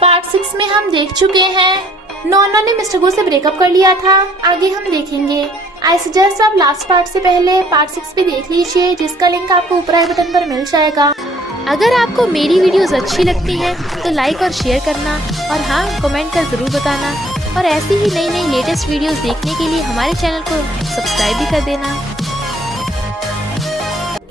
Part 6 में हम देख चुके हैं नॉना ने मिस्टर गो से ब्रेकअप कर लिया था। आगे हम देखेंगे। आई सजेस्ट आप लास्ट पार्ट से पहले पार्ट 6 भी देख लीजिए, जिसका लिंक आपको ऊपर आई बटन पर मिल जाएगा। अगर आपको मेरी वीडियोस अच्छी लगती हैं तो लाइक और शेयर करना, और हाँ, कमेंट कर जरूर बताना। और ऐसी ही नई नई लेटेस्ट वीडियोस देखने के लिए हमारे चैनल को सब्सक्राइब भी कर देना।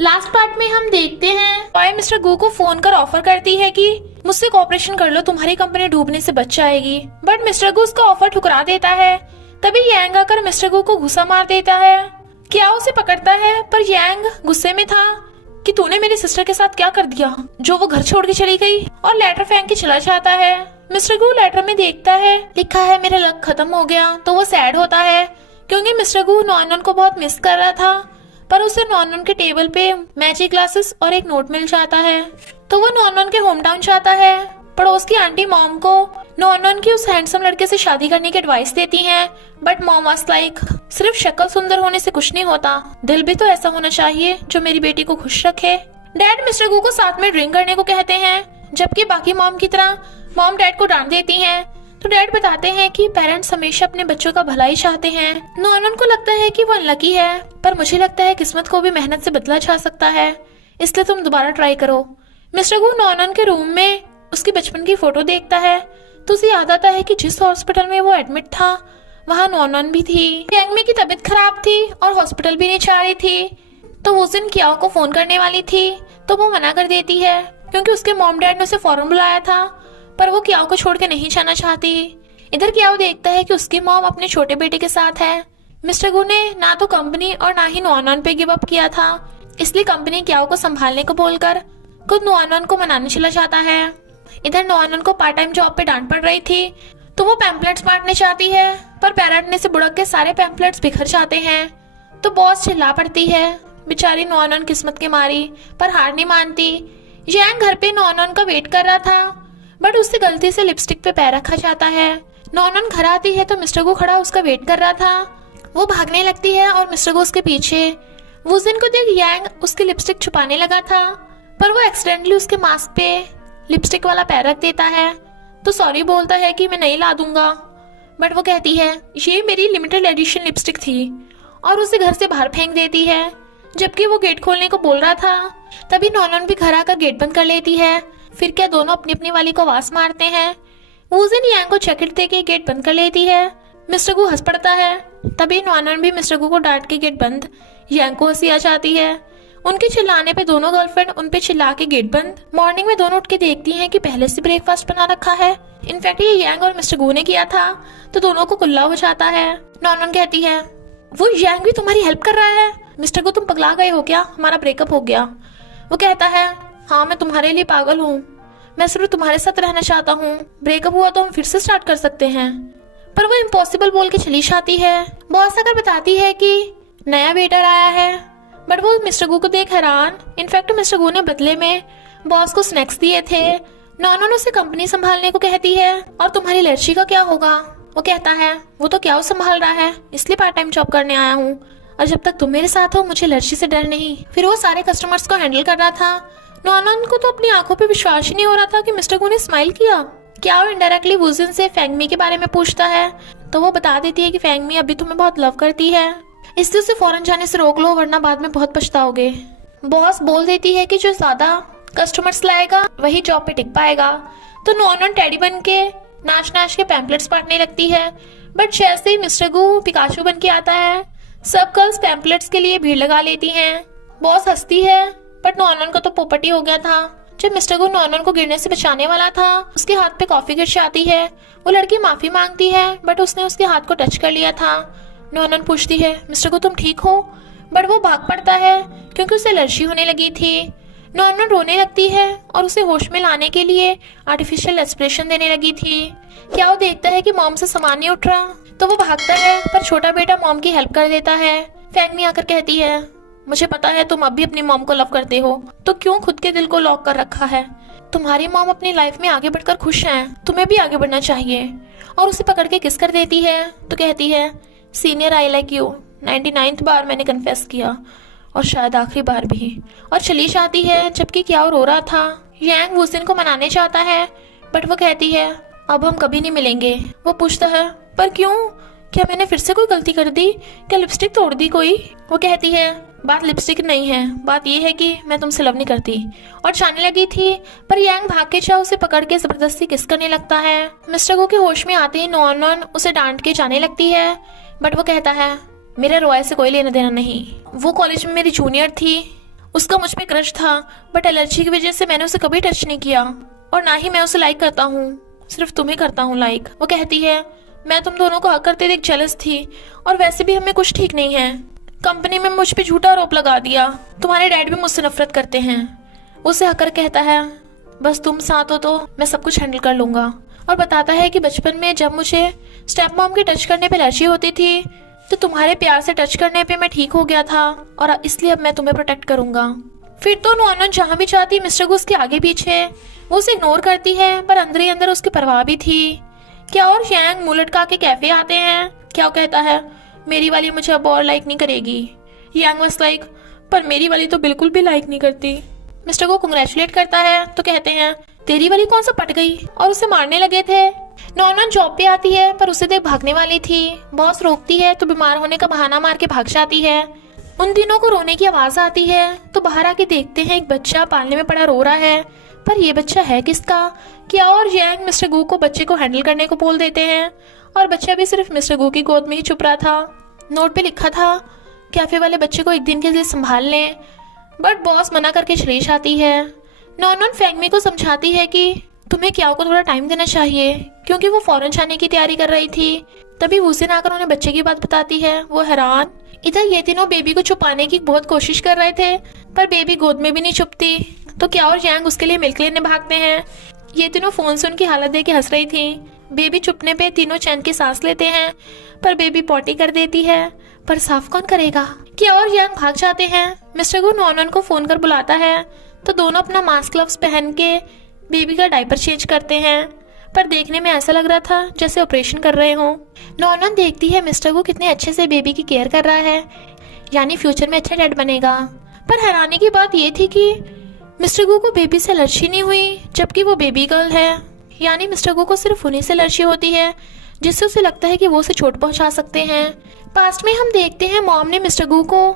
लास्ट पार्ट में हम देखते हैं टॉय मिस्टर गो को फोन कर ऑफर करती है कि मुझसे कोऑपरेशन कर लो, तुम्हारी कंपनी डूबने से बच जाएगी। बट मिस्टर गो उसका ऑफर ठुकरा देता है। तभी यांग आकर मिस्टर गो को गुस्सा मार देता है। क्या उसे पकड़ता है, पर यांग गुस्से में था कि तूने मेरी सिस्टर के साथ क्या कर दिया, जो वो घर छोड़ के चली गई, और लेटर फेंक के चला जाता है। मिस्टर गो लेटर में देखता है लिखा है मेरा लक खत्म हो गया, तो वो सैड होता है क्योंकि मिस्टर गो नॉनन को बहुत मिस कर रहा था। पर उसे नॉनन के टेबल पे मैजिक ग्लासेस और एक नोट मिल जाता है, तो वो नॉनन के होम टाउन जाता है। पड़ोस की आंटी मॉम को नॉनन की उस हैंडसम लड़के से शादी करने की एडवाइस देती हैं। बट मॉम वाज लाइक, सिर्फ शक्ल सुंदर होने से कुछ नहीं होता, दिल भी तो ऐसा होना चाहिए जो मेरी बेटी को खुश रखे। डैड मिस्टर गो को साथ में ड्रिंक करने को कहते हैं, जबकि बाकी मॉम की तरह मॉम डैड को डांट देती हैं। तो डैड बताते हैं कि पेरेंट्स हमेशा अपने बच्चों का भला ही चाहते हैं। नॉनन को लगता है कि वो अनलकी है, पर मुझे लगता है किस्मत को भी मेहनत से बदला जा सकता है, इसलिए तुम दोबारा ट्राई करो। मिस्टर गो नॉनन के रूम में उसकी बचपन की फोटो देखता है तो उसे याद आता है कि जिस हॉस्पिटल में वो एडमिट था वहाँ नॉनन भी थी। यांगमी की तबीयत खराब थी और हॉस्पिटल भी नहीं जा रही थी, तो उस दिन कियाओ को फोन करने वाली थी, तो वो मना कर देती है क्योंकि उसके मॉम डैड ने उसे फौरन बुलाया था, पर वो कियाओ को छोड़ के नहीं जाना चाहती। इधर कियाओ देखता है कि उसकी मॉम अपने छोटे बेटे के साथ है। मिस्टर गो ने ना तो कंपनी और ना ही नॉनन पे गिव अप किया था, इसलिए कंपनी कियाओ को संभालने को बोलकर खुद नॉनन को मनाने चला जाता है। इधर नॉनन को पार्ट टाइम जॉब पे डांट पड़ रही थी, तो वो पैम्पलेट्स बांटने चाहती है, पर पैरट ने से बुड़क के सारे पैम्पलेट्स बिखर जाते हैं। तो बॉस चिल्ला पड़ती है। बेचारी नॉनन किस्मत के मारी पर हार नहीं मानती। यांग घर पे नॉनन का वेट कर रहा था, बट उससे गलती से लिपस्टिक पे पैर रखा जाता है। नॉनन घर आती है तो मिस्टर गो खड़ा उसका वेट कर रहा था। वो भागने लगती है और मिस्टर गो उसके पीछे। वुजिन को देख यांग उसकी लिपस्टिक छुपाने लगा था, पर वो एक्सीडेंटली उसके मास्क पे लिपस्टिक वाला पैर रख देता है, तो सॉरी बोलता है कि मैं नहीं ला दूंगा। बट वो कहती है ये मेरी लिमिटेड एडिशन लिपस्टिक थी, और उसे घर से बाहर फेंक देती है। जबकि वो गेट खोलने को बोल रहा था, तभी नॉनन भी घर आकर गेट बंद कर लेती है। फिर क्या दोनों अपनी अपनी वाली को आवाज मारते हैं। वुजिन यांग को जैकेट देके गेट बंद कर लेती है। मिस्टर गो हंस पड़ता है, तभी नॉनन भी मिस्टर गो को डांट के गेट बंद। यांग को हंसी आ जाती है। उनके चिल्लाने पे दोनों गर्लफ्रेंड उन पे चिल्ला के गेट बंद। मॉर्निंग में दोनों उठ के देखती हैं कि पहले से ब्रेकफास्ट बना रखा है। इनफैक्ट ये यांग और मिस्टर गो ने किया था, तो दोनों को कुल्ला हो जाता है। नॉनन कहती है वो यांग भी तुम्हारी हेल्प कर रहा है। मिस्टर गो तुम पगला गए हो क्या, हमारा ब्रेकअप हो गया। वो कहता है हाँ, मैं तुम्हारे लिए पागल हूँ, मैं सिर्फ तुम्हारे साथ रहना चाहता हूँ। ब्रेकअप हुआ तो हम फिर से स्टार्ट कर सकते हैं। पर वो इम्पॉसिबल बोल के चली जाती है। बॉस आकर बताती है कि नया वेटर आया है, बट वो मिस्टर गो को देख हैरान। इनफैक्ट मिस्टर गो ने बदले में बॉस को स्नैक्स दिए थे। नॉनन उसे कंपनी संभालने को कहती है, और तुम्हारी लड़की का क्या होगा। वो कहता है वो तो क्या संभाल रहा है, इसलिए पार्ट टाइम जॉब करने आया हूँ, और जब तक तुम मेरे साथ हो मुझे लड़की से डर नहीं। फिर वो सारे कस्टमर्स को हैंडल कर रहा था। नॉनन को तो अपनी आंखों पे विश्वास ही नहीं हो रहा था कि मिस्टर गो ने स्माइल किया। क्या वो इनडायरेक्टली वुजिन से फैंगमी के बारे में पूछता है, तो वो बता देती है कि फैंगमी अभी तुम्हें बहुत लव करती है, इसलिए उसे फौरन जाने से रोक लो, वरना बाद में बहुत पछताओगे। बॉस बोल देती है कि जो ज्यादा कस्टमर्स लाएगा वही जॉब पे टिक पाएगा। तो नॉनन टेडी बन के नाच नाच के पैम्पलेट्स बांटने लगती है। बट जैसे ही मिस्टर गो पिकाचू बन के आता है, सब गर्ल्स पैम्पलेट्स के लिए भीड़ लगा लेती हैं। बॉस हंसती है, बट नॉनन को तो पोपटी हो गया था। जब मिस्टर गो नॉनन को गिरने से बचाने वाला था, उसके हाथ पे कॉफी गिर जाती है। वो लड़की माफी मांगती है, बट उसने उसके हाथ को टच कर लिया था। नॉनन पूछती है मिस्टर गो तुम ठीक हो, बट वो भाग पड़ता है क्योंकि उसे एलर्जी होने लगी थी। नॉनन रोने लगती है और उसे होश में लाने के लिए आर्टिफिशियल रेस्पिरेशन देने लगी थी। क्या वो देखता है कि मॉम से सामान नहीं उठ रहा, तो वो भागता है, पर छोटा बेटा मॉम की हेल्प कर देता है। फैंगमी आकर कहती है मुझे पता है तुम अब भी अपनी मॉम को लव करते हो, तो क्यों खुद के दिल को लॉक कर रखा है। तुम्हारी मॉम अपनी लाइफ में आगे बढ़कर खुश हैं, तुम्हें भी आगे बढ़ना चाहिए। और उसे पकड़ के किस कर देती है, तो कहती है senior I like you, 99th बार मैंने कन्फेस किया, और शायद आखिरी बार भी। और चली जाती है, जबकि क्या रो रहा था। यांग वुजिन को मनाने चाहता है, बट वो कहती है अब हम कभी नहीं मिलेंगे। वो पूछता है पर क्यों, क्या मैंने फिर से कोई गलती कर दी, क्या लिपस्टिक तोड़ दी कोई? वो कहती है बात लिपस्टिक नहीं है, बात ये है कि मैं तुमसे लव नहीं करती। और जाने लगी थी पर यांग भाग के चाह उसे पकड़ के जबरदस्ती किस करने लगता है। मिस्टर गो के होश में आते ही नॉन उसे डांट के जाने लगती है, बट वो कहता है मेरे रॉय से कोई लेना देना नहीं। वो कॉलेज में मेरी जूनियर थी, उसका मुझ पे क्रश था, बट एलर्जी की वजह से मैंने उसे कभी टच नहीं किया और ना ही मैं उसे लाइक करता हूँ, सिर्फ तुम्हें करता हूँ लाइक। वो कहती है मैं तुम दोनों को हक करते देख जेलस थी और वैसे भी हमें कुछ ठीक नहीं है। कंपनी में मुझ पे झूठा आरोप लगा दिया, तुम्हारे डैड भी मुझसे नफरत करते हैं। उसे हकर कहता है बस तुम साथ हो तो मैं सब कुछ हैंडल कर लूंगा। और बताता है कि बचपन में जब मुझे स्टेप मॉम के टच करने पे एलर्जी होती थी तो तुम्हारे प्यार से टच करने पे मैं ठीक हो गया था और इसलिए अब मैं तुम्हें प्रोटेक्ट करूंगा। फिर तो नॉन जहाँ भी चाहती मिस्टर गो उसके आगे पीछे, वो उसे इग्नोर करती है पर अंदर ही अंदर उसकी परवाह भी थी। क्या और यांग मुंह लटका के कैफे आते हैं। क्या वो कहता है मेरी वाली मुझे अब और लाइक नहीं करेगी। यांग वाज लाइक पर मेरी वाली तो बिल्कुल भी लाइक नहीं करती। मिस्टर को कंग्रेचुलेट करता है तो कहते हैं तेरी वाली कौन सा पट गई, और उसे मारने लगे थे। नॉन जॉब पे आती है पर उसे देख भागने वाली थी, बॉस रोकती है तो बीमार होने का बहाना मार के भाग जाती है। उन दिनों को रोने की आवाज आती है तो बाहर आके देखते हैं एक बच्चा पालने में पड़ा रो रहा है, पर ये बच्चा है किसका। क्या और यांग मिस्टर गू को बच्चे को हैंडल करने को बोल देते हैं और बच्चा भी सिर्फ मिस्टर गू की गोद में ही छुप रहा था। नोट पे लिखा था कैफे वाले बच्चे को एक दिन के लिए संभाल लें, बट बॉस मना करके चली जाती है। नॉन फैंगमी को समझाती है कि तुम्हें क्या को थोड़ा टाइम देना चाहिए, क्योंकि वो फौरन जाने की तैयारी कर रही थी। तभी वुसिन आकर उन्हें बच्चे की बात बताती है। वो हैरान। इधर ये तीनों बेबी को छुपाने की बहुत कोशिश कर रहे थे पर बेबी गोद में भी नहीं छुपती, तो क्या और यांग उसके लिए मिल्क लेने भागते हैं। ये तीनों फोन से उनकी हालत देख के हंस रही थी। बेबी छुपने पे तीनों चैन की सांस लेते हैं पर बेबी पॉटी कर देती है, पर साफ कौन करेगा। क्या और यांग भाग जाते हैं। मिस्टर गू नॉन को फोन कर बुलाता है तो दोनों अपना मास्क ग्लव्स पहन के बेबी का डायपर चेंज करते हैं, पर देखने में ऐसा लग रहा था जैसे ऑपरेशन कर रहे हों। नॉन देखती है मिस्टर गू कितने अच्छे से बेबी की केयर कर रहा है, यानी फ्यूचर में अच्छा डैड बनेगा। पर हैरानी की बात ये थी कि मिस्टर गू को बेबी से एलर्जी नहीं हुई, जबकि वो बेबी गर्ल है। यानी मिस्टर गू को सिर्फ उन्हीं से एलर्जी होती है जिससे उसे लगता है कि वो उसे चोट पहुंचा सकते हैं। पास्ट में हम देखते हैं मॉम ने मिस्टर गू को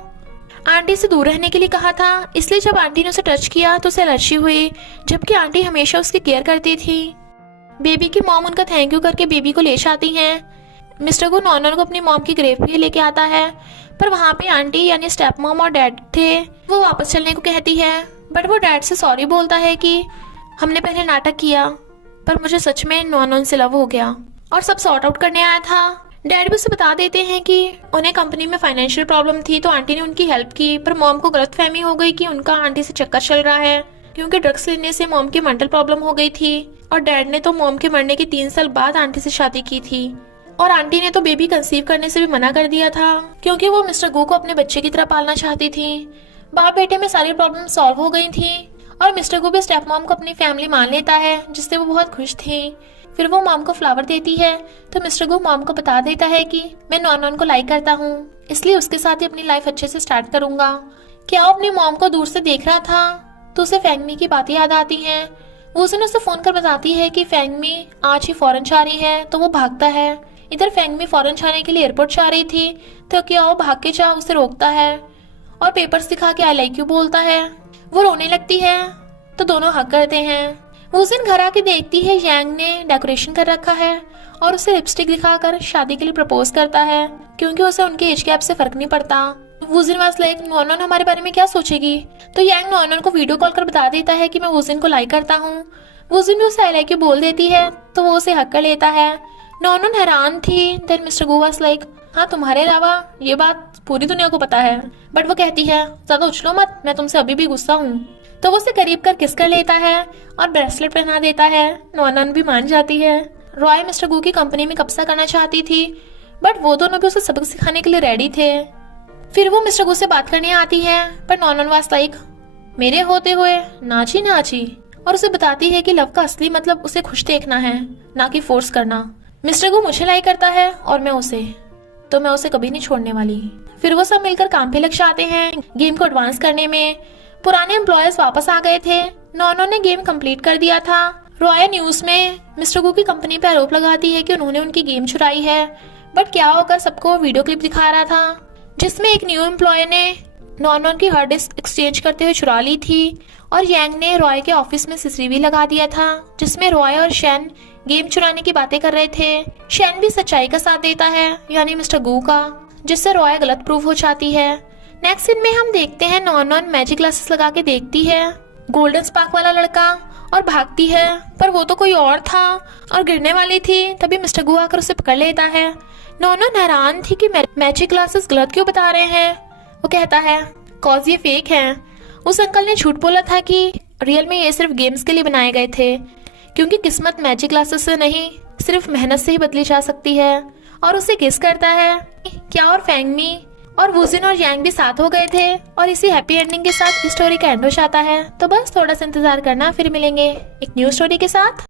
आंटी से दूर रहने के लिए कहा था, इसलिए जब आंटी ने उसे टच किया तो उसे एलर्जी हुई, जबकि आंटी हमेशा उसकी केयर करती थी। बेबी की मॉम उनका थैंक यू करके बेबी को ले जाती हैं। मिस्टर गू नॉन को अपनी मॉम की ग्रेव पे लेके आता है, पर वहाँ पे आंटी यानी स्टेप मॉम और डैड थे। वो वापस चलने को कहती है, बट वो डैड से सॉरी बोलता है कि हमने पहले नाटक किया पर मुझे सच में नॉन से लव हो गया और सब सॉर्ट आउट करने आया था। डैड भी उसे बता देते हैं कि उन्हें कंपनी में फाइनेंशियल प्रॉब्लम थी तो आंटी ने उनकी हेल्प की, पर मॉम को गलतफहमी हो गई कि उनका आंटी से चक्कर चल रहा है, क्योंकि ड्रग्स लेने से मॉम की मेंटल प्रॉब्लम हो गई थी। और डैड ने तो मॉम के मरने के 3 साल बाद आंटी से शादी की थी, और आंटी ने तो बेबी कंसीव करने से भी मना कर दिया था, क्योंकि वो मिस्टर गू को अपने बच्चे की तरह पालना चाहती थी। बाप बेटे में सारी प्रॉब्लम सॉल्व हो गई थी और मिस्टर गू भी स्टेप मॉम को अपनी फैमिली मान लेता है, जिससे वो बहुत खुश थी। फिर वो मॉम को फ्लावर देती है तो मिस्टर गू मॉम को बता देता है कि मैं नॉन को लाइक करता हूँ, इसलिए उसके साथ ही अपनी लाइफ अच्छे से स्टार्ट करूंगा। क्या अपनी मॉम को दूर से देख रहा था तो उसे फैंगमी की बातें याद आती हैं। वो उसे फोन कर बताती है कि फैंगमी आज ही फॉरेन जा रही है, तो वो भागता है। इधर फैंगमी फॉरेन जाने के लिए एयरपोर्ट जा रही थी तो क्या वो भाग के जा उसे रोकता है और पेपर्स दिखा के आई लाइक यू बोलता है। वो रोने लगती है तो दोनों हक करते हैं। उस दिन घर आके देखती है यांग ने डेकोरेशन कर रखा है और उसे लिपस्टिक दिखाकर शादी के लिए प्रपोज करता है, क्योंकि उसे उनके एज गैप से फर्क नहीं पड़ता। वुजिन वाज लाइक नॉन हमारे बारे में क्या सोचेगी, तो यांग नॉन को वीडियो कॉल कर बता देता है कि मैं वुजिन को लाइक करता हूँ। वुजिन भी उसे आई लाइक यू बोल देती है तो वो उसे हक कर लेता है। नॉन हैरान थी। Then mister Gu was like हाँ तुम्हारे अलावा ये बात पूरी दुनिया को पता है, बट वो कहती है ज्यादा उछलो मत, मैं तुमसे अभी भी गुस्सा हूँ। तो वो उसे करीब कर किस कर लेता है और ब्रेसलेट पहना देता है। नॉन भी मान जाती है। रॉय मिस्टर गू की कंपनी में कब्जा करना चाहती थी, बट वो दोनों भी उसे सबक सिखाने के लिए रेडी थे। फिर वो मिस्टर गू से बात करने आती है, पर नॉन वाज लाइक मेरे होते हुए नाची नाची, और उसे बताती है कि लव का असली मतलब उसे खुश देखना है, ना कि फोर्स करना। मिस्टर गू मुझे लाइक करता है और मैं उसे, तो मैं उसे कभी नहीं छोड़ने वाली। फिर वो सब मिलकर काम पे लग जाते हैं गेम को एडवांस करने में। पुराने एम्प्लॉयर्स वापस आ गए थे। नॉन ने गेम कंप्लीट कर दिया था रॉय न्यूज में मिस्टर गू की कंपनी पर आरोप लगाती है कि उन्होंने उनकी गेम चुराई है, बट क्या होकर सबको वीडियो क्लिप दिखा रहा था जिसमें एक न्यू एम्प्लॉय ने नॉन की हार्ड डिस्क एक्सचेंज करते हुए चुरा ली थी और यांग ने रॉय के ऑफिस में सीसीटीवी लगा दिया था जिसमें रॉय और शैन गेम चुराने की बातें कर रहे थे। शैन भी सच्चाई का साथ देता है, यानी मिस्टर गू का, जिससे रॉय गलत प्रूव हो जाती है। नेक्स्ट सीन में हम देखते हैं नॉन मैजिक ग्लासेस लगा के देखती है गोल्डन स्पार्क वाला लड़का और भागती है, पर वो तो कोई और था और गिरने वाली थी। तभी मिस्टर गू आकर उसे पकड़ लेता है। नॉन हैरान थी कि मैजिक ग्लासेस गलत क्यों बता रहे हैं। वो कहता है कॉज ये फेक हैं। उस अंकल ने झूठ बोला था कि रियल में ये सिर्फ गेम्स के लिए बनाए गए थे, क्योंकि किस्मत मैजिक ग्लासेस से नहीं सिर्फ मेहनत से ही बदली जा सकती है। और उसे गेस करता है क्या और फैंगमी और वुजिन और यांग भी साथ हो गए थे और इसी हैप्पी एंडिंग के साथ इस स्टोरी का एंड हो जाता है। तो बस थोड़ा सा इंतजार करना, फिर मिलेंगे एक न्यू स्टोरी के साथ।